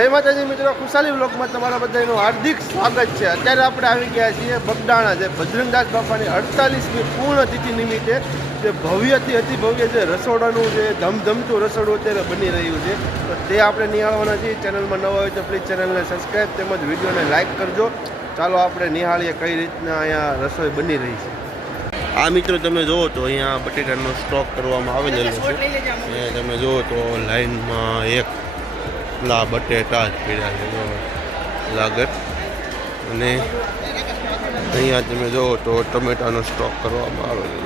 જય માતાજી મિત્રો ખુશાલી બ્લોકમાં તમારા બધાનું હાર્દિક સ્વાગત છે. અત્યારે આપણે આવી ગયા છીએ બગડાણા જે બજરંગદાસ બાપાની અડતાલીસમી પૂર્ણ તિથિ નિમિત્તે જે ભવ્યથી અતિ ભવ્ય જે રસોડાનું જે ધમધમતું રસોડું અત્યારે બની રહ્યું છે. તો તે આપણે નિહાળવાના છીએ. ચેનલમાં નવા હોય તો પ્લીઝ ચેનલને સબસ્ક્રાઈબ તેમજ વિડીયોને લાઇક કરજો. ચાલો આપણે નિહાળીએ કઈ રીતના અહીંયા રસોઈ બની રહી છે. આ મિત્રો તમે જુઓ તો અહીંયા બટેટાનો સ્ટોક કરવામાં આવેલો છે. તમે જુઓ તો લાઈનમાં એક લા બટેટા જ પીડ્યા છે લાગત. અને અહીંયા તમે જુઓ તો ટમેટાનો સ્ટોક કરવામાં આવેલો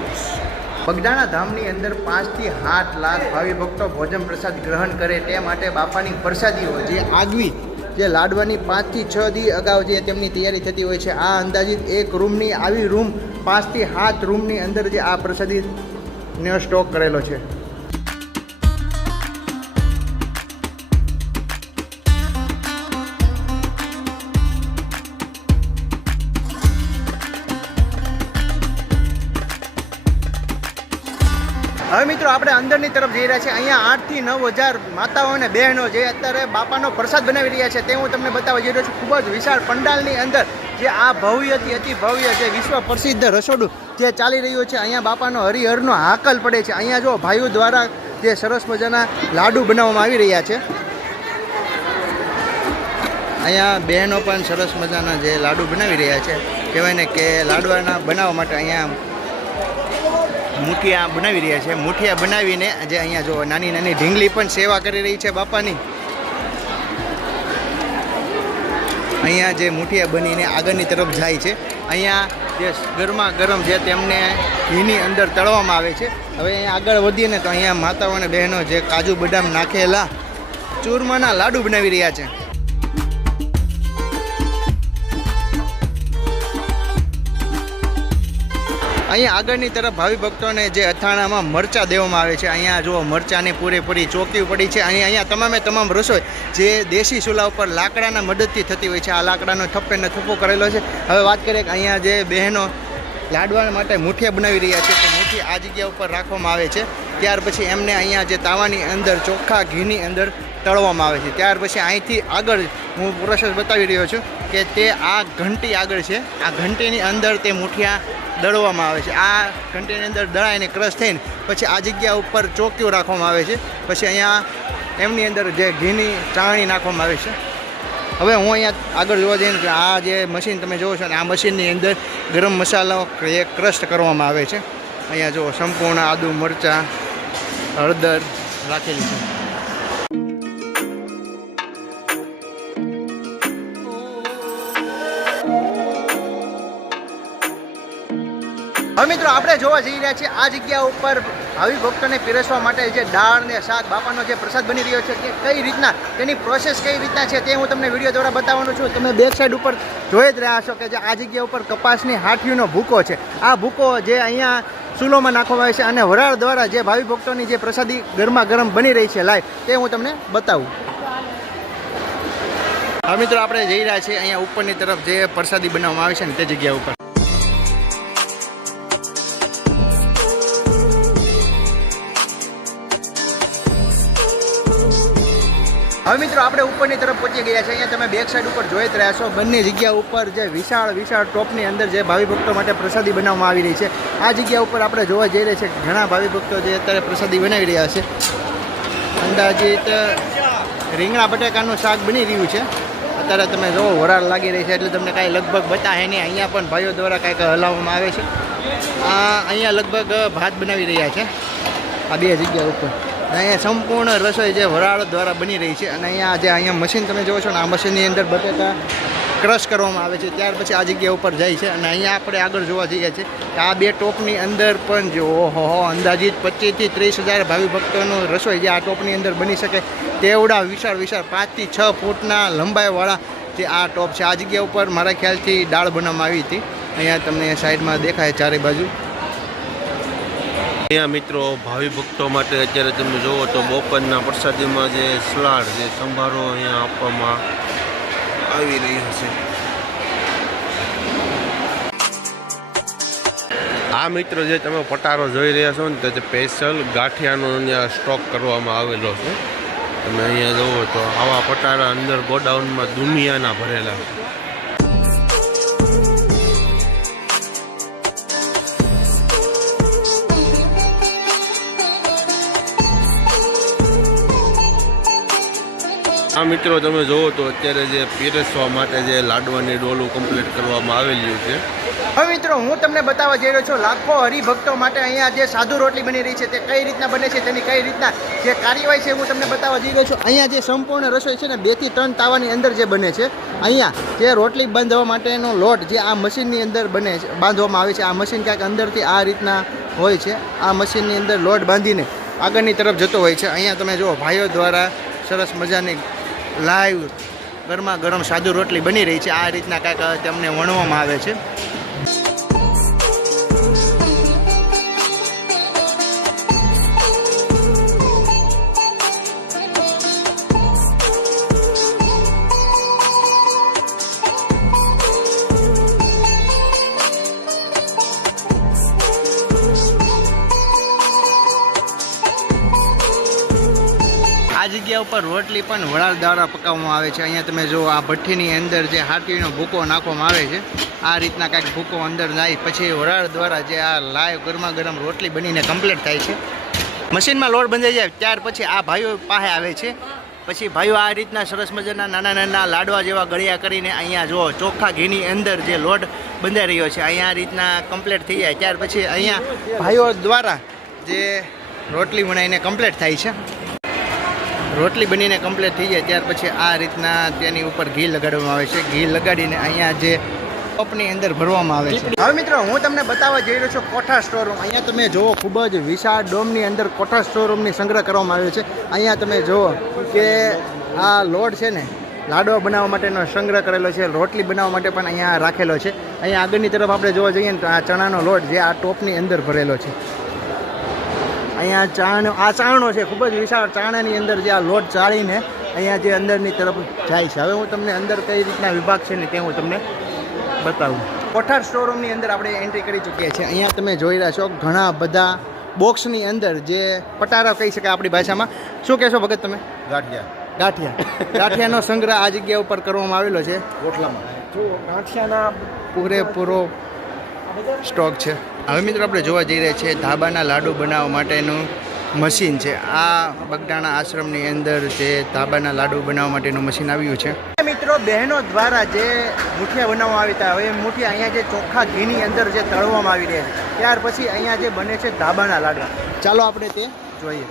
છે ધામની અંદર પાંચથી સાત લાખ ભાવિ ભક્તો ભોજન પ્રસાદ ગ્રહણ કરે તે માટે બાપાની પ્રસાદીઓ જે આગવી, જે લાડવાની પાંચથી છ દી અગાઉ જે તેમની તૈયારી થતી હોય છે, આ અંદાજિત એક રૂમની આવી રૂમ પાંચથી સાત રૂમની અંદર જે આ પ્રસાદીનો સ્ટોક કરેલો છે. હવે મિત્રો આપણે અંદરની તરફ જઈ રહ્યા છીએ. અહીંયા આઠથી નવ હજાર માતાઓ અને બહેનો જે અત્યારે બાપાનો પ્રસાદ બનાવી રહ્યા છે તે હું તમને બતાવવા જઈ રહ્યો છું. ખૂબ જ વિશાળ પંડાલની અંદર જે આ ભવ્યથી અતિ ભવ્ય જે વિશ્વ પ્રસિદ્ધ રસોડું જે ચાલી રહ્યું છે, અહીંયા બાપાનો હરિહરનો હાકલ પડે છે. અહીંયા જો ભાઈઓ દ્વારા જે સરસ મજાના લાડુ બનાવવામાં આવી રહ્યા છે. અહીંયા બહેનો પણ સરસ મજાના જે લાડુ બનાવી રહ્યા છે. કહેવાય ને કે લાડવાના બનાવવા માટે અહીંયા મુઠિયા બનાવી રહ્યા છે. મુઠિયા બનાવીને જે અહીંયા જો નાની નાની ઢીંગલી પણ સેવા કરી રહી છે બાપાની. અહીંયા જે મુઠિયા બનીને આગળની તરફ જાય છે. અહીંયા જે ગરમા ગરમ જે તેમને ઘીની અંદર તળવામાં આવે છે. હવે અહીંયા આગળ વધીએ ને તો અહીંયા માતાઓ અને બહેનો જે કાજુ બદામ નાખેલા, ચૂરમાના લાડુ બનાવી રહ્યા છે. અહીંયા આગળની તરફ ભાવિ ભક્તોને જે અથાણામાં મરચાં દેવામાં આવે છે, અહીંયા જુઓ, મરચાંની પૂરેપૂરી ચોકી પડી છે. અને અહીંયા તમામે તમામ રસોઈ જે દેશી ચૂલા ઉપર લાકડાના મદદથી થતી હોય છે, આ લાકડાનો થપ્પેને થપ્પો કરેલો છે. હવે વાત કરીએ કે અહીંયા જે બહેનો લાડવા માટે મુઠિયા બનાવી રહ્યા છે તે મુઠી આ જગ્યા ઉપર રાખવામાં આવે છે. ત્યાર પછી એમને અહીંયા જે તાવાની અંદર ચોખ્ખા ઘીની અંદર તળવામાં આવે છે. ત્યાર પછી અહીંથી આગળ હું પ્રોસેસ બતાવી રહ્યો છું કે તે આ ઘંટી આગળ છે. આ ઘંટીની અંદર તે મુઠિયા દળવામાં આવે છે. આ ઘંટીની અંદર દળાઈને ક્રશ થઈને પછી આ જગ્યા ઉપર ચોકીઓ રાખવામાં આવે છે. પછી અહીંયા એમની અંદર જે ઘીની ચાણી નાખવામાં આવે છે. હવે હું અહીંયા આગળ જોવા જઈને કે આ જે મશીન તમે જોવો છો ને, આ મશીનની અંદર ગરમ મસાલો એ ક્રશ કરવામાં આવે છે. અહીંયા જુઓ સંપૂર્ણ આદુ મરચાં હળદર રાખેલી છે. હવે મિત્રો, આપણે જોવા જઈ રહ્યા છીએ આ જગ્યા ઉપર ભાવિ ભક્તોને પીરસવા માટે જે દાળ ને શાક, બાપાનો જે પ્રસાદ બની રહ્યો છે તે કઈ રીતના, તેની પ્રોસેસ કઈ રીતના છે તે હું તમને વીડિયો દ્વારા બતાવવાનો છું. તમે બેક સાઈડ ઉપર જોઈ જ રહ્યા છો કે જે આ જગ્યા ઉપર કપાસની હાથીનો ભૂકો છે. આ ભૂકો જે અહીંયા ચૂલોમાં નાખવામાં આવે છે અને વરાળ દ્વારા જે ભાવિ ભક્તોની જે પ્રસાદી ગરમા ગરમ બની રહી છે લાઈવ તે હું તમને બતાવું. હા મિત્રો, આપણે જઈ રહ્યા છીએ અહીંયા ઉપરની તરફ જે પ્રસાદી બનાવવામાં આવે છે ને તે જગ્યા ઉપર. હવે મિત્રો, આપણે ઉપરની તરફ પહોંચી ગયા છે અહીંયા તમે બેક સાઈડ ઉપર જોઈ જ રહ્યા છો. બંને જગ્યા ઉપર જે વિશાળ વિશાળ ટોપની અંદર જે ભાવિ ભક્તો માટે પ્રસાદી બનાવવામાં આવી રહી છે. આ જગ્યા ઉપર આપણે જોવા જઈ રહ્યા છે ઘણા ભાવિ ભક્તો જે અત્યારે પ્રસાદી બનાવી રહ્યા છે. અંદાજિત રીંગણા બટાકાનું શાક બની રહ્યું છે. અત્યારે તમે જુઓ વરાળ લાગી રહી છે. એટલે તમને કાંઈ લગભગ બતાવે નહીં. અહીંયા પણ ભાઈઓ દ્વારા કાંઈક હલાવવામાં આવે છે. આ અહીંયા લગભગ ભાત બનાવી રહ્યા છે. આ બે જગ્યા ઉપર. અહીંયા સંપૂર્ણ રસોઈ જે વરાળ દ્વારા બની રહી છે. અને અહીંયા જે અહીંયા મશીન તમે જોવો છો ને, આ મશીનની અંદર બટેટા ક્રશ કરવામાં આવે છે. ત્યાર પછી આ જગ્યા ઉપર જાય છે અને અહીંયા આપણે આગળ જોવા જઈએ છીએ કે આ બે ટોપની અંદર પણ જો, ઓહો અંદાજીત પચીસથી ત્રીસ હજાર ભાવિ ભક્તોનું રસોઈ જે આ ટોપની અંદર બની શકે તેવડા વિશાળ વિશાળ પાંચથી છ ફૂટના લંબાઈવાળા જે આ ટોપ છે. આ જગ્યા ઉપર મારા ખ્યાલથી દાળ બનાવવામાં આવી હતી. અહીંયા તમને સાઈડમાં દેખાય ચારે બાજુ. અહીંયા મિત્રો ભાવિ ભક્તો માટે અત્યારે તમે જુઓ તો બપોરના પ્રસાદીમાં જે સલાડ, જે સંભારો અહીંયા આપવામાં આવી રહ્યો છે. આ મિત્રો જે તમે પટારો જોઈ રહ્યા છો ને, તે સ્પેશિયલ ગાંઠિયાનો અહીંયા સ્ટોક કરવામાં આવેલો છે. તમે અહીંયા જુઓ તો આવા પટારા અંદર ગોડાઉનમાં દુનિયાના ભરેલા આ મિત્રો, તમે જોવો તો અત્યારે જે પીરસવા માટે જે લાડવાની ડોલું કમ્પ્લીટ કરવામાં આવેલું છે. હવે મિત્રો, હું તમને બતાવવા જઈ રહ્યો છું, લાખો હરિભક્તો માટે અહીંયા જે સાદુ રોટલી બની રહી છે, તે કઈ રીતના બને છે, તેની કઈ રીતના જે કાર્યવાહી છે, હું તમને બતાવવા જઈ રહ્યો છું. અહીંયા જે સંપૂર્ણ રસોઈ છે ને, બેથી ત્રણ તાવાની અંદર જે બને છે, અહીંયા જે રોટલી બાંધવા માટેનો લોટ જે આ મશીનની અંદર બને છે, બાંધવામાં આવે છે, આ મશીન ક્યાંક અંદરથી આ રીતના હોય છે, આ મશીનની અંદર લોટ બાંધીને આગળની તરફ જતો હોય છે. અહીંયા તમે જુઓ, ભાઈઓ દ્વારા સરસ મજાની લાઈવ ગરમા ગરમ સાદુ રોટલી બની રહી છે. આ રીતના કાંઈક તેમને વણવામાં આવે છે. આ જગ્યા ઉપર રોટલી પણ વડાળ દ્વારા પકાવવામાં આવે છે. અહીંયા તમે જો આ ભઠ્ઠીની અંદર જે હાટીનો ભૂકો નાખવામાં આવે છે, આ રીતના કાંઈક ભૂકો અંદર જાય, પછી વડાળ દ્વારા જે આ લાઈવ ગરમા ગરમ રોટલી બનીને કમ્પ્લીટ થાય છે. મશીનમાં લોડ બંધાઈ જાય, ત્યાર પછી આ ભાઈઓ પાસે આવે છે. પછી ભાઈઓ આ રીતના સરસ મજાના નાના નાના લાડવા જેવા ગળિયા કરીને અહીંયા જો ચોખ્ખા ઘીની અંદર જે લોટ બંધાઈ રહ્યો છે, અહીંયા આ રીતના કમ્પ્લીટ થઈ જાય. ત્યાર પછી અહીંયા ભાઈઓ દ્વારા જે રોટલી બનાવીને કમ્પ્લીટ થાય છે. રોટલી બનીને કમ્પ્લીટ થઈ જાય, ત્યાર પછી આ રીતના તેની ઉપર ઘી લગાડવામાં આવે છે. ઘી લગાડીને અહીંયા જે કપની અંદર ભરવામાં આવે છે. હવે મિત્રો, હું તમને બતાવવા જઈ રહ્યો છું કોઠા સ્ટોર રૂમ અહીંયા તમે જુઓ, ખૂબ જ વિશાળ ડોમની અંદર કોઠા સ્ટોર રૂમની સંગ્રહ કરવામાં આવ્યો છે. અહીંયા તમે જુઓ કે આ લોડ છે ને, લાડવા બનાવવા માટેનો સંગ્રહ કરેલો છે, રોટલી બનાવવા માટે પણ અહીંયા રાખેલો છે. અહીંયા આગળની તરફ આપણે જોવા જઈએ ને તો આ ચણાનો લોટ જે આ ટોપની અંદર ભરેલો છે. અહીંયા ચાણ આ ચાણો છે ખૂબ જ વિશાળ ચાણાની અંદર જે આ લોટ ચાળીને અહીંયા જે અંદરની તરફ જાય છે. હવે હું તમને અંદર કઈ રીતના વિભાગ છે ને તે હું તમને બતાવું. કોઠાર સ્ટોરરૂમની અંદર આપણે એન્ટ્રી કરી ચૂક્યા છીએ. અહીંયા તમે જોઈ રહ્યા છો ઘણા બધા બોક્સની અંદર જે પટારા કહી શકાય આપણી ભાષામાં. શું કહેશો ભગત તમે? ગાંઠિયા. ગાંઠિયા. ગાંઠિયાનો સંગ્રહ આ જગ્યા ઉપર કરવામાં આવેલો છે. ઓટલામાં. જો ગાંઠિયાના પૂરેપૂરો સ્ટોક છે. હવે મિત્રો આપણે જોવા જઈ રહ્યા છીએ ધાબાના લાડુ બનાવવા માટેનું મશીન છે. આ બગડાણા આશ્રમની અંદર જે ધાબાના લાડુ બનાવવા માટેનું મશીન આવ્યું છે. મિત્રો બહેનો દ્વારા જે મુઠિયા બનાવવામાં આવી હતા, હવે મુઠિયા અહીંયા જે ચોખ્ખા ઘીની અંદર જે તળવામાં આવી રહ્યા છે. ત્યાર પછી અહીંયા જે બને છે ધાબાના લાડવા. ચાલો આપણે તે જોઈએ.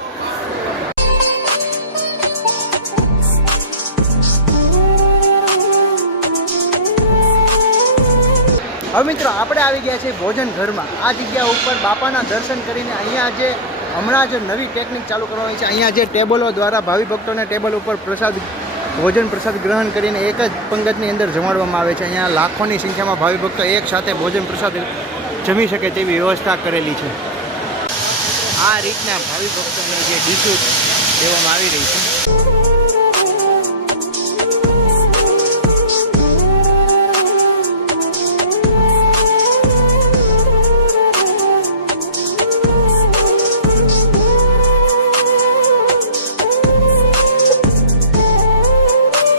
હવે મિત્રો, આપણે આવી ગયા છીએ ભોજન ઘરમાં. આ જગ્યા ઉપર બાપાના દર્શન કરીને અહીંયા જે હમણાં જ નવી ટેકનિક ચાલુ કરવાની છે, અહીંયા જે ટેબલો દ્વારા ભાવિ ભક્તોને ટેબલ ઉપર પ્રસાદ, ભોજન પ્રસાદ ગ્રહણ કરીને એક જ પંગતની અંદર જમાડવામાં આવે છે. અહીંયા લાખોની સંખ્યામાં ભાવિ ભક્તો એક સાથે ભોજન પ્રસાદ જમી શકે તેવી વ્યવસ્થા કરેલી છે. આ રીતના ભાવિ ભક્તોને જે ડીશો દેવામાં આવી રહી છે.